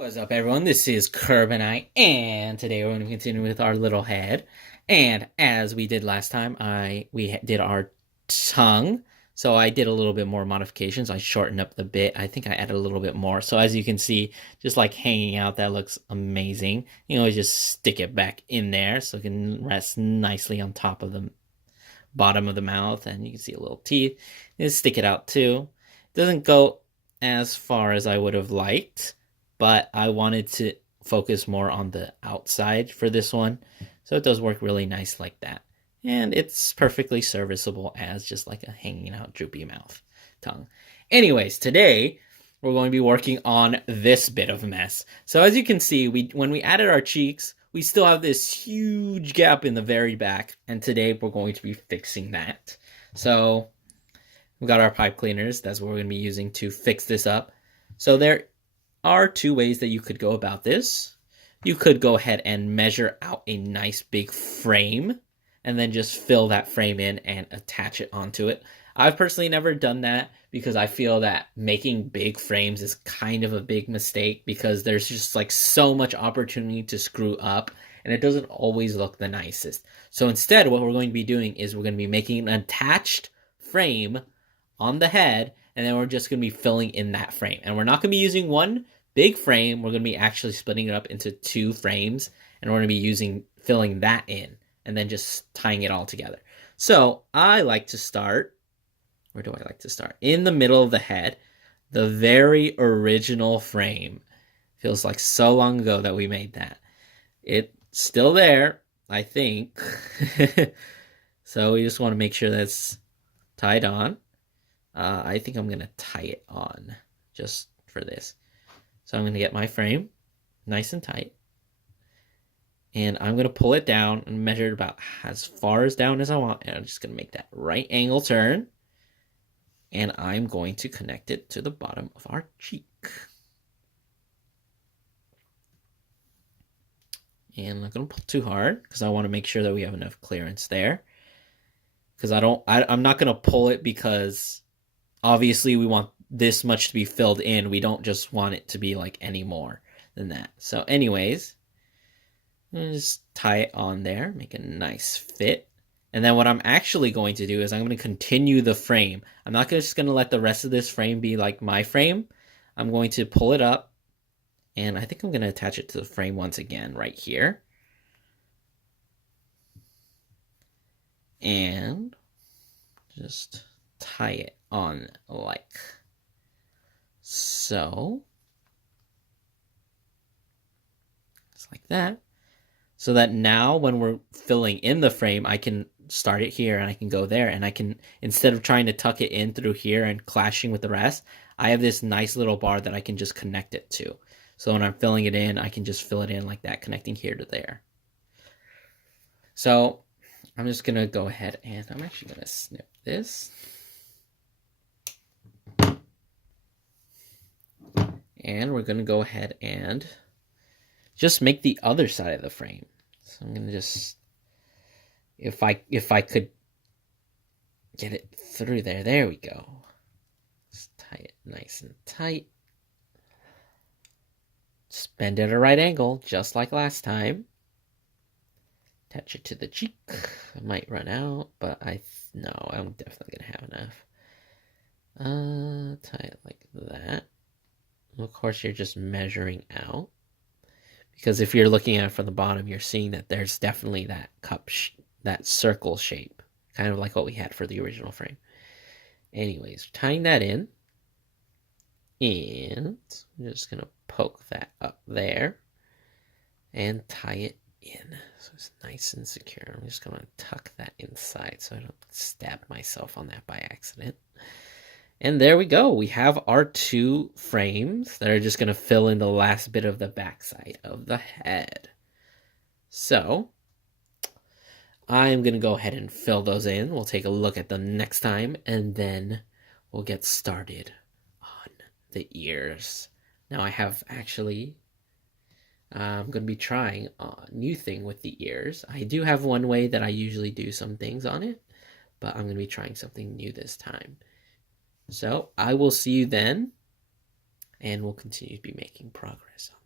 What's up, everyone? This is Curb and today we're going to continue with our little head. And as we did last time, we did our tongue. So I did a little bit more modifications. I shortened up the bit. I think I added a little bit more. So as you can see, just like hanging out, that looks amazing. You know, just stick it back in there so it can rest nicely on top of the bottom of the mouth, and you can see a little teeth. Just stick it out too. It doesn't go as far as I would have liked, but I wanted to focus more on the outside for this one. So it does work really nice like that. And it's perfectly serviceable as just like a hanging out droopy mouth tongue. Anyways, today we're going to be working on this bit of mess. So as you can see, when we added our cheeks, we still have this huge gap in the very back, and today we're going to be fixing that. So we got our pipe cleaners. That's what we're going to be using to fix this up. So there are two ways that you could go about this. You could go ahead and measure out a nice big frame and then just fill that frame in and attach it onto it. I've personally never done that because I feel that making big frames is kind of a big mistake because there's just like so much opportunity to screw up and it doesn't always look the nicest. So instead, what we're going to be doing is we're going to be making an attached frame on the head, and then we're just going to be filling in that frame. And we're not going to be using one big frame. We're going to be actually splitting it up into two frames, and we're going to be filling that in and then just tying it all together. So I like to start, where do I like to start? In the middle of the head, the very original frame. Feels like so long ago that we made that. It's still there, I think. So we just want to make sure that's tied on. I think I'm going to tie it on just for this. So I'm going to get my frame nice and tight. And I'm going to pull it down and measure it about as far as down as I want. And I'm just going to make that right angle turn. And I'm going to connect it to the bottom of our cheek. And I'm not going to pull too hard because I want to make sure that we have enough clearance there. Because I'm not going to pull it because obviously we want this much to be filled in. We don't just want it to be like any more than that. So anyways, just tie it on there, make a nice fit. And then what I'm actually going to do is I'm going to continue the frame. I'm not just going to let the rest of this frame be like my frame. I'm going to pull it up, and I think I'm going to attach it to the frame once again right here. And just tie it on like so. Just like that. So that now when we're filling in the frame, I can start it here and I can go there, and I can, instead of trying to tuck it in through here and clashing with the rest, I have this nice little bar that I can just connect it to. So when I'm filling it in, I can just fill it in like that, connecting here to there. So I'm just going to go ahead and I'm actually going to snip this. And we're going to go ahead and just make the other side of the frame. So I'm going to just, if I could get it through there we go. Just tie it nice and tight. Just bend it at a right angle, just like last time. Attach it to the cheek. I might run out, but no, I'm definitely going to have enough. Tie it like that. Of course, you're just measuring out. Because if you're looking at it from the bottom, you're seeing that there's definitely that that circle shape. Kind of like what we had for the original frame. Anyways, tying that in. And I'm just going to poke that up there. And tie it in. So it's nice and secure. I'm just going to tuck that inside so I don't stab myself on that by accident. And there we go. We have our two frames that are just going to fill in the last bit of the backside of the head. So I'm going to go ahead and fill those in. We'll take a look at them next time, and then we'll get started on the ears. Now I have actually, I'm going to be trying a new thing with the ears. I do have one way that I usually do some things on it, but I'm going to be trying something new this time. So I will see you then, and we'll continue to be making progress on